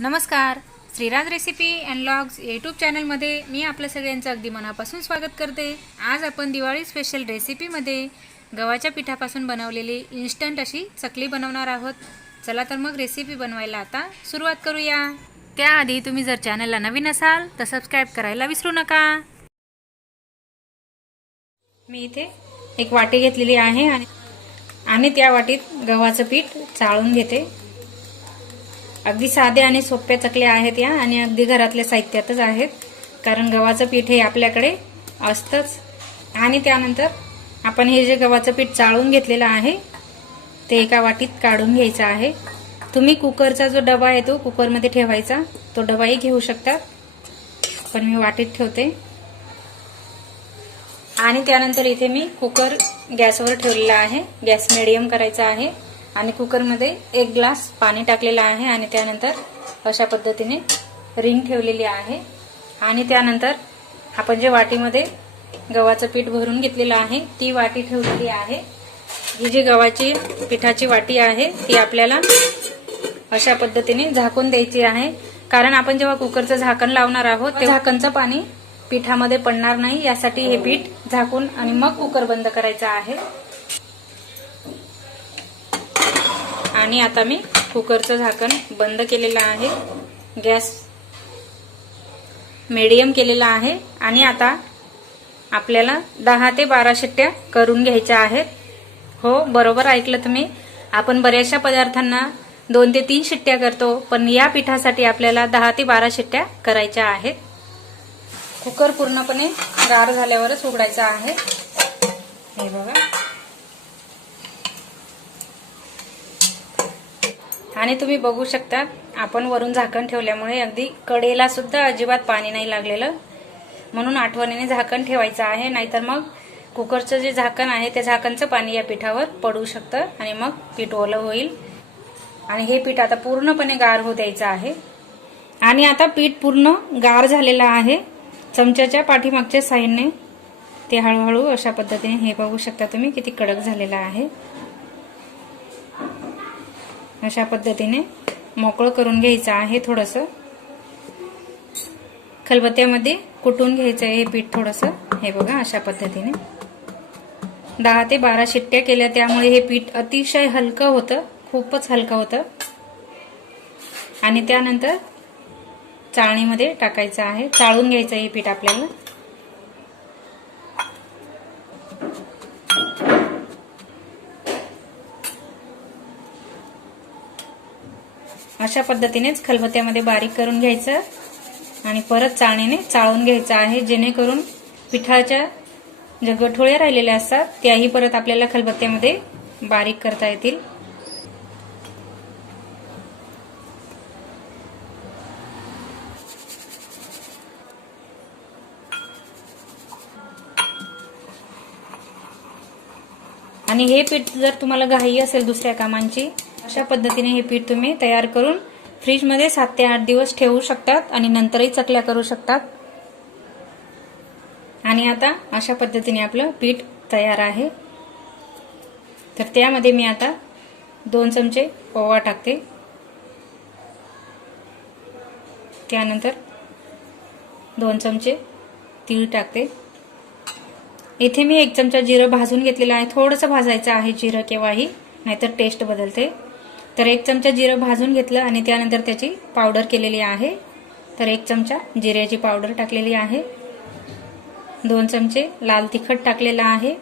नमस्कार. Shreeraj recipe and logs YouTube चॅनलमध्ये मी आपल्या सगळ्यांचं अगदी मनापासून स्वागत करते. आज आपण दिवाळी स्पेशल रेसिपीमध्ये गव्हाच्या पिठापासून बनवलेली इन्स्टंट अशी चकली बनवणार आहोत. चला तर मग रेसिपी बनवायला आता सुरुवात करूया. त्याआधी तुम्ही जर चॅनलला नवीन असाल तर सबस्क्राईब करायला विसरू नका. मी इथे एक वाटी घेतलेली आहे आणि आणि त्या वाटीत गव्हाचं पीठ चाळून घेते. अगदी साधे आणि सोप्या चकल्या आहेत या आणि अगदी घरातल्या साहित्यातच आहेत. कारण गव्हाचं पीठ हे आपल्याकडे असतंच. आणि त्यानंतर आपण हे जे गव्हाचं पीठ चाळून घेतलेलं आहे ते एका वाटीत काढून घ्यायचं आहे. तुम्ही कुकरचा जो डबा आहे तो कुकरमध्ये ठेवायचा. तो डबाही घेऊ शकता. पण मी वाटीत ठेवते. आणि त्यानंतर इथे मी कुकर गॅसवर ठेवलेला आहे. गॅस मिडियम करायचा आहे. आणि कुकरमध्ये एक ग्लास पाणी टाकलेलं आहे आणि त्यानंतर अशा पद्धतीने रिंग ठेवलेली आहे. आणि त्यानंतर आपण जे वाटीमध्ये गव्हाचं पीठ भरून घेतलेलं आहे ती वाटी ठेवलेली आहे. ही जी गव्हाची पिठाची वाटी आहे ती आपल्याला अशा पद्धतीने झाकून द्यायची आहे. कारण आपण जेव्हा कुकरचं झाकण लावणार आहोत ते झाकणचं पाणी पिठामध्ये पडणार नाही. यासाठी हे पीठ झाकून आणि मग कुकर बंद करायचं आहे. आणि आता मी कुकरचं झाकण बंद केलेलं आहे. गॅस मीडियम केलेला आहे. आणि आता आपल्याला दहा ते बारा शिट्ट्या करून घ्यायच्या आहेत. हो बरोबर ऐकलं तुम्ही. आपण बऱ्याचशा पदार्थांना दोन ते तीन शिट्ट्या करतो पण या पिठासाठी आपल्याला दहा ते बारा शिट्ट्या करायच्या आहेत. कुकर पूर्णपणे गार झाल्यावरच उघडायचा आहे. हे बघा. आणि तुम्ही बघू शकता आपण वरून झाकण ठेवल्यामुळे अगदी कडेला सुद्धा अजिबात पाणी नाही लागलेलं. म्हणून आठवणीने झाकण ठेवायचं आहे नाहीतर मग कुकरचं जे झाकण आहे त्या झाकणचं पाणी या पिठावर पडू शकतं आणि मग पीठ ओलं होईल. आणि हे पीठ आता पूर्णपणे गार होऊ द्यायचं आहे. आणि आता पीठ पूर्ण गार झालेलं आहे. चमच्याच्या पाठीमागच्या साईडने ते हळूहळू अशा पद्धतीने हे बघू शकता तुम्ही किती कडक झालेलं आहे. अशा पद्धतीने मोकळं करून घ्यायचं आहे थोडंसं. खलबत्त्यामध्ये कुटून घ्यायचं आहे हे पीठ थोडंसं. हे बघा अशा पद्धतीने. दहा ते बारा शिट्ट्या केल्या त्यामुळे हे पीठ अतिशय हलकं होतं. खूपच हलकं होतं. आणि त्यानंतर चाळणीमध्ये टाकायचं आहे. चाळून घ्यायचं हे पीठ आपल्याला. अशा पद्धतीनेच खलबत्त्यामध्ये बारीक करून घ्यायचं आणि परत चाळणीने चाळून घ्यायचं आहे. जेणेकरून पिठाच्या ज्या गठोळ्या राहिलेल्या असतात त्याही परत आपल्याला खलबत्त्यामध्ये बारीक करता येतील. आणि हे पीठ जर तुम्हाला घाई असेल दुसऱ्या कामांची अशा पद्धतीने हे पीठ तुम्ही तयार करून फ्रीजमध्ये सात ते आठ दिवस ठेवू शकतात आणि नंतरही चकल्या करू शकतात. आणि आता अशा पद्धतीने आपलं पीठ तयार आहे. तर त्यामध्ये मी आता दोन चमचे ओवा टाकते. त्यानंतर दोन चमचे तीळ टाकते. इथे मी एक चमचा जिरं भाजून घेतलेलं आहे. थोडंसं भाजायचं आहे जिरं केव्हाही नाहीतर टेस्ट बदलते. तर एक चमचा जिरं भाजून घेतलं आणि त्यानंतर त्याची पावडर केलेली आहे. तर एक चमचा जिऱ्याची पावडर टाकलेली आहे. दोन चमचे लाल तिखट टाकलेलं आहे.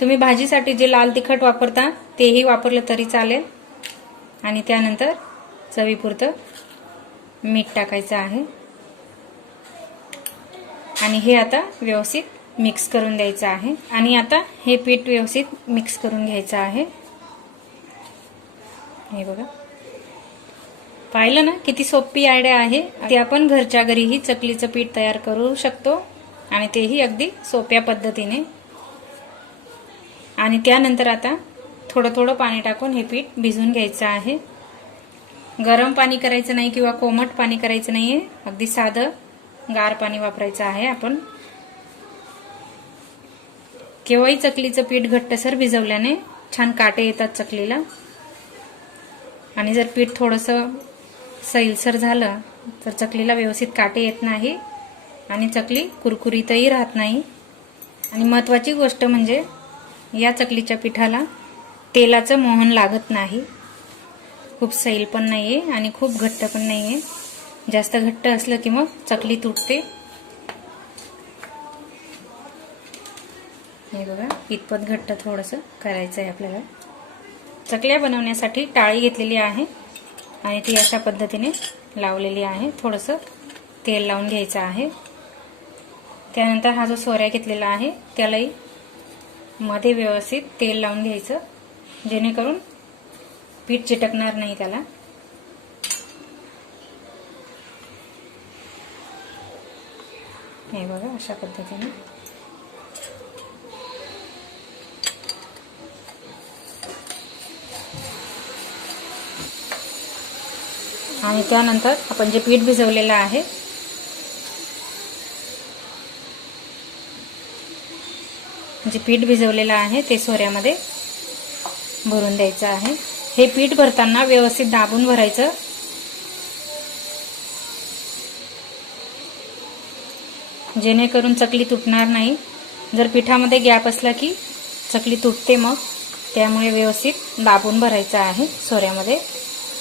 तुम्ही भाजीसाठी जे लाल तिखट वापरता तेही वापरलं तरी चालेल. आणि त्यानंतर चवीपुरतं मीठ टाकायचं आहे. आणि हे आता व्यवस्थित मिक्स करून द्यायचं आहे. आणि आता हे पीठ व्यवस्थित मिक्स करून घ्यायचं आहे. हे बघा. पाहिलं ना किती सोपी आयडिया आहे. ते आपण घरच्या घरीही चकलीचं पीठ तयार करू शकतो आणि तेही अगदी सोप्या पद्धतीने. आणि त्यानंतर आता थोडं थोडं पाणी टाकून हे पीठ भिजून घ्यायचं आहे. गरम पाणी करायचं नाही किंवा कोमट पाणी करायचं नाहीये. अगदी साधं गार पाणी वापरायचं आहे आपण. केव्हाही चकलीचं पीठ घट्टसर भिजवल्याने छान काटे येतात चकलीला. आणि जर पीठ थोडंसं सैलसर झालं तर चकलीला व्यवस्थित काटे येत नाही आणि चकली कुरकुरीतही राहत नाही. आणि महत्त्वाची गोष्ट म्हणजे या चकलीच्या पिठाला तेलाचं मोहन लागत नाही. खूप सैल पण नाही आहे आणि खूप घट्ट पण नाही आहे जास्त घट्ट असलं की मग चकली तुटते. हे बघा इतपत घट्ट थोडंसं करायचं आहे आपल्याला. चकल्या बनवण्यासाठी टाळी घेतलेली आहे आणि ती अशा पद्धतीने लावलेली आहे. थोडंसं तेल लावून घ्यायचं आहे. त्यानंतर हा जो सोऱ्या घेतलेला आहे त्यालाही मध्ये व्यवस्थित तेल लावून घ्यायचं जेणेकरून पीठ चिटकणार नाही त्याला. हे बघा अशा पद्धतीने. आणि त्यानंतर आपण जे पीठ भिजवलेलं आहे जे पीठ भिजवलेलं आहे ते सोऱ्यामध्ये भरून द्यायचं आहे. हे पीठ भरताना व्यवस्थित दाबून भरायचं. जेणेकरून चकली तुटणार नाही. जर पिठामध्ये गॅप असला की चकली तुटते मग त्यामुळे व्यवस्थित दाबून भरायचं आहे सोऱ्यामध्ये.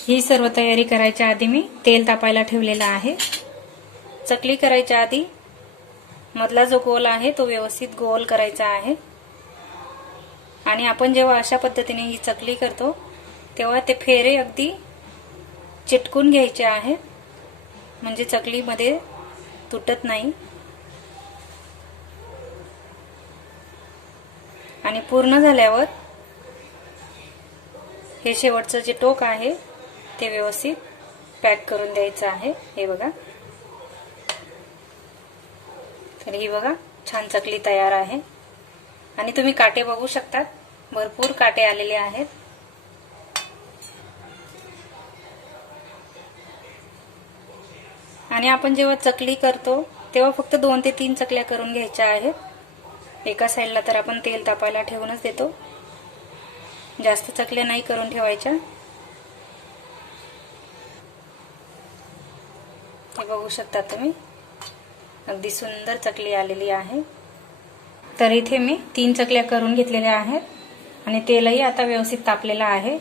ही सर्व तयारी करायच्या आधी मी तेल तापायला ठेवलेलं आहे. चकली करायच्या आधी मधला जो गोल आहे तो व्यवस्थित गोल करायचा आहे. आणि आपण जेव्हा अशा पद्धतीने ही चकली करतो तेव्हा ते फेरे अगदी चिटकून घ्यायचे आहे. म्हणजे चकलीमध्ये तुटत नाही. आणि पूर्ण झाल्यावर हे शेवटचं जे टोक आहे ते व्यवस्थित पॅक करून द्यायचं आहे. हे बघा. तर ही बघा छान चकली तयार आहे. आणि तुम्ही काटे बघू शकतात. भरपूर काटे आलेले आहेत. आणि आपण जेव्हा चकली करतो तेव्हा फक्त दोन ते तीन चकल्या करून घ्यायच्या आहेत. एका साईडला तर आपण तेल तापायला ठेवूनच देतो. जास्त चकल्या नाही करून ठेवायच्या. हे बघू शकता तुम्ही. अगदी सुंदर चकली आलेली आहे. तर इथे मी तीन चकल्या करून घेतलेल्या आहेत. आणि तेलही आता व्यवस्थित तापलेलं आहे.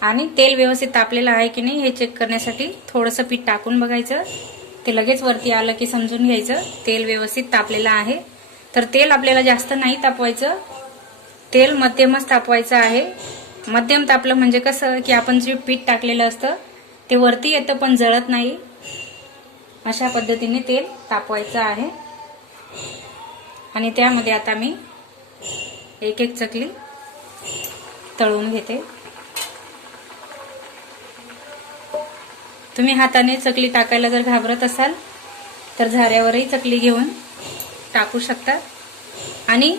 आणि तेल व्यवस्थित तापलेलं आहे की नाही हे चेक करण्यासाठी थोडंसं पीठ टाकून बघायचं. ते लगेच वरती आलं की समजून घ्यायचं. तेल व्यवस्थित तापलेलं आहे. तर तेल आपल्याला जास्त नाही तापवायचं. तेल मध्यमच तापवायचं आहे. मध्यम तापलं म्हणजे कसं की आपण जे पीठ टाकलेलं असतं ते वरती येतं पण जळत नाही. अशा पद्धतीने तेल तापवायचं आहे. आणि त्यामध्ये आता मी एक एक चकली तळून घेते. तुम्ही हाताने चकली टाकायला जर घाबरत असाल तर झाऱ्यावरही चकली घेऊन टाकू शकता. आणि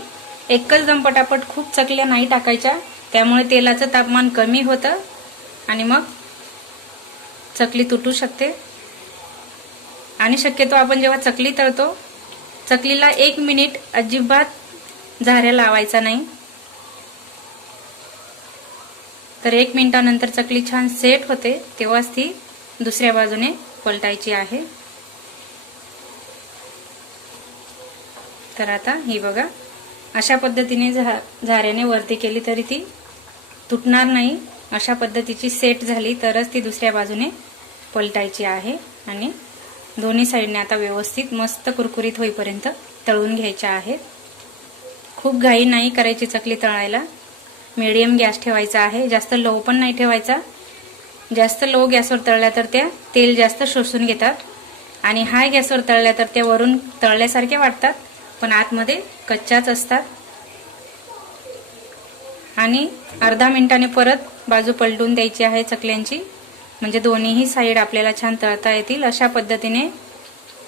एकच दम पटापट खूप चकल्या नाही टाकायच्या त्यामुळे तेलाचं तापमान कमी होतं आणि मग चकली तुटू शकते. आणि शक्यतो आपण जेव्हा चकली तळतो चकलीला एक मिनिट अजिबात झाऱ्या लावायचा नाही. तर एक मिनिटानंतर चकली छान सेट होते तेव्हाच ती दुसऱ्या बाजूने पलटायची आहे. तर आता ही बघा अशा पद्धतीने झा झाऱ्याने वरती केली तरी ती तुटणार नाही. अशा पद्धतीची सेट झाली तरच ती दुसऱ्या बाजूने पलटायची आहे आणि दोन्ही साईडने आता व्यवस्थित मस्त कुरकुरीत होईपर्यंत तळून घ्यायच्या आहेत. खूप घाई नाही करायची चकली तळायला. मिडियम गॅस ठेवायचा आहे. जास्त लो पण नाही ठेवायचा. जास्त लो गॅसवर तळल्या तर त्या तेल जास्त शोषून घेतात. आणि हाय गॅसवर तळल्या तर त्या वरून तळल्यासारख्या वाटतात पण आतमध्ये कच्च्याच असतात. आणि अर्धा मिनिटाने परत बाजू पलटून द्यायची आहे चकल्यांची. म्हणजे दोन्हीही साईड आपल्याला छान तळता येतील. अशा पद्धतीने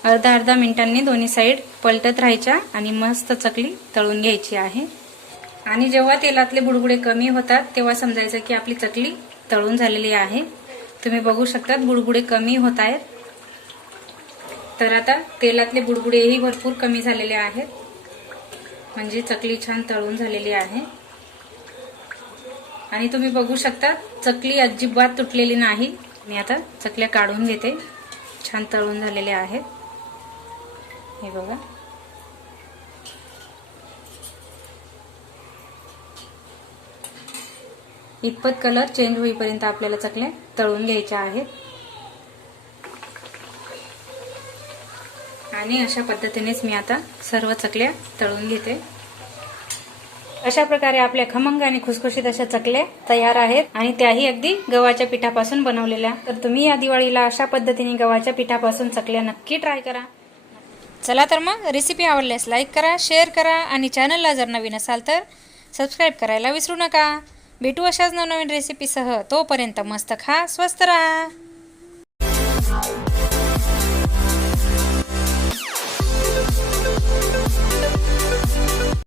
अर्धा अर्धा मिनिटांनी दोन्ही साईड पलटत राहायच्या आणि मस्त चकली तळून घ्यायची आहे. आणि जेव्हा तेलातले बुडबुडे कमी होतात तेव्हा समजायचं की आपली चकली तळून झालेली आहे. तुम्ही बघू शकतात बुडबुडे कमी होत आहेत. तर आता तेलातले बुडबुडेही भरपूर कमी झालेले आहेत. म्हणजे चकली छान तळून झालेली आहे. आणि तुम्ही बघू शकता चकली अजिबात तुटलेली नाही. मी आता चकल्या काढून घेते. छान तळून झालेले आहेत. हे बघा. इतपत कलर चेंज होईपर्यंत आपल्याला चकल्या तळून घ्यायच्या आहेत. आणि अशा पद्धतीनेच मी आता सर्व चकल्या तळून घेते. अशा प्रकारे आपल्या खमंग आणि खुसखुशीत अशा चकल्या तयार आहेत आणि त्याही अगदी गव्हाच्या पिठापासून बनवलेल्या. तर तुम्ही या दिवाळीला अशा पद्धतीने गव्हाच्या पिठापासून चकल्या नक्की ट्राय करा. चला तर मग रेसिपी आवडल्यास लाईक करा शेअर करा आणि चॅनलला जर नवीन असाल तर सबस्क्राईब करायला विसरू नका. भेटू अशाच नवनवीन रेसिपीसह तोपर्यंत मस्त खा स्वस्त राहा.